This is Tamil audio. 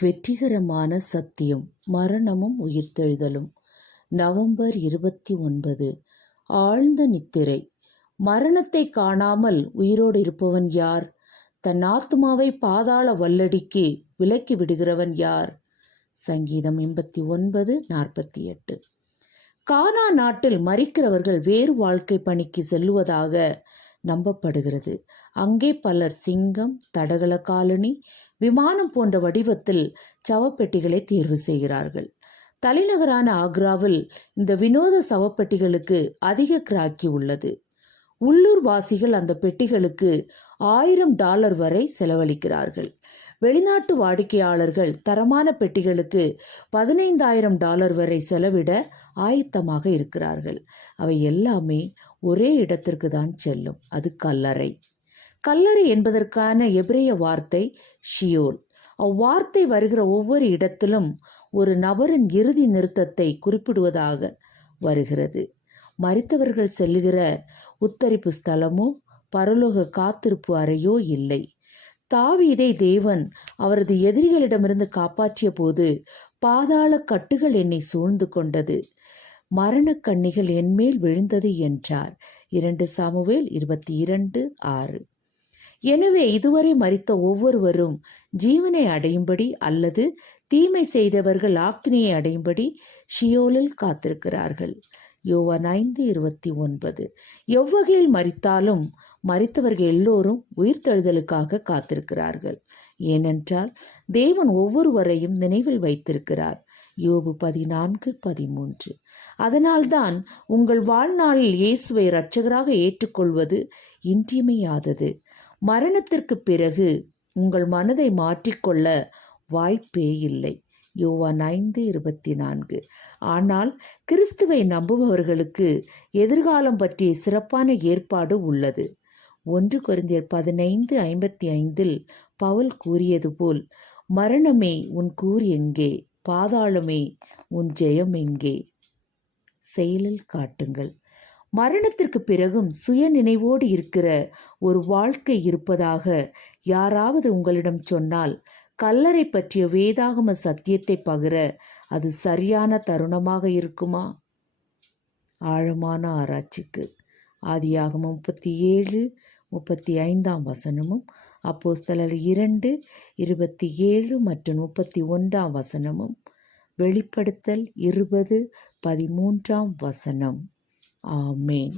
வெற்றிகரமான சத்தியம் மரணமும் உயிர்த்தெழுதலும். நவம்பர் இருபத்தி ஒன்பது. ஆழ்ந்த நித்திரை. மரணத்தை காணாமல் உயிரோடு இருப்பவன் யார்? தன் ஆத்மாவை பாதாள வல்லடிக்கு விலக்கி விடுகிறவன் யார்? சங்கீதம் எண்பத்தி ஒன்பது நாற்பத்தி எட்டு. கானா நாட்டில் மறிக்கிறவர்கள் வேறு வாழ்க்கை பணிக்கு செல்லுவதாக நம்பப்படுகிறது. அங்கே பலர் சிங்கம் தடகள காலனி விமானம் போன்ற வடிவத்தில் சவப்பெட்டிகளை தேர்வு செய்கிறார்கள். தலைநகரான ஆக்ராவில் இந்த வினோத சவப்பெட்டிகளுக்கு அதிக கிராக்கி உள்ளது. உள்ளூர் வாசிகள் அந்த பெட்டிகளுக்கு ஆயிரம் டாலர் வரை செலவழிக்கிறார்கள். வெளிநாட்டு வாடிக்கையாளர்கள் தரமான பெட்டிகளுக்கு பதினைந்தாயிரம் டாலர் வரை செலவிட ஆயத்தமாக இருக்கிறார்கள். அவை எல்லாமே ஒரே இடத்திற்கு தான் செல்லும். அது கல்லறை. கல்லறை என்பதற்கான எபிரேய வார்த்தை ஷியோல். அவ்வார்த்தை வருகிற ஒவ்வொரு இடத்திலும் ஒரு நபரின் இறுதி நிறுத்தத்தை குறிப்பிடுவதாக வருகிறது. மறித்தவர்கள் செல்லுகிற உத்தரிப்பு ஸ்தலமோ பரலோக காத்திருப்பு அறையோ இல்லை. தாவீதை தேவன் அவரது எதிரிகளிடமிருந்து காப்பாற்றிய போது பாதாள கட்டுகள் என்னை சூழ்ந்து கொண்டது. மரணக் கண்ணிகள் என்மேல் விழுந்தது என்றார். இரண்டு சாமுவேல் இருபத்தி இரண்டு ஆறு. எனவே இதுவரை மறித்த ஒவ்வொருவரும் ஜீவனை அடையும்படி அல்லது தீமை செய்தவர்கள் ஆக்கினியை அடையும்படி ஷியோலில் காத்திருக்கிறார்கள். யோவான் ஐந்து இருபத்தி ஒன்பது. எவ்வகையில் மறித்தாலும் மறித்தவர்கள் எல்லோரும் உயிர்த்தெழுதலுக்காக காத்திருக்கிறார்கள். ஏனென்றால் தேவன் ஒவ்வொருவரையும் நினைவில் வைத்திருக்கிறார். யோபு பதினான்கு பதிமூன்று. அதனால்தான் உங்கள் வாழ்நாளில் இயேசுவை இரட்சகராக ஏற்றுக்கொள்வது இன்றியமையாதது. மரணத்திற்கு பிறகு உங்கள் மனதை மாற்றிக்கொள்ள வாய்ப்பே இல்லை. யோவான் ஐந்து இருபத்தி நான்கு ஆனால் கிறிஸ்துவை நம்புபவர்களுக்கு எதிர்காலம் பற்றிய சிறப்பான ஏற்பாடு உள்ளது. ஒன்று குறைந்தர் பதினைந்து ஐம்பத்தி ஐந்தில் பவுல் கூறியது போல் மரணமே உன் கூர் எங்கே? பாதாளமே உன் ஜெயம் எங்கே? செயலில் காட்டுங்கள். மரணத்திற்கு பிறகும் சுய நினைவோடு இருக்கிற ஒரு வாழ்க்கை இருப்பதாக யாராவது உங்களிடம் சொன்னால் கல்லறை பற்றிய வேதாகம சத்தியத்தை பகிர அது சரியான தருணமாக இருக்குமா? ஆழமான ஆராய்ச்சிக்கு. ஆதியாகமம் முப்பத்தி ஏழு முப்பத்தி ஐந்தாம் வசனமும் அப்போஸ்தலர் இரண்டு இருபத்தி ஏழு மற்றும் முப்பத்தி ஒன்றாம் வசனமும் வெளிப்படுத்தல் இருபது பதிமூன்றாம் வசனம். ஆமேன்.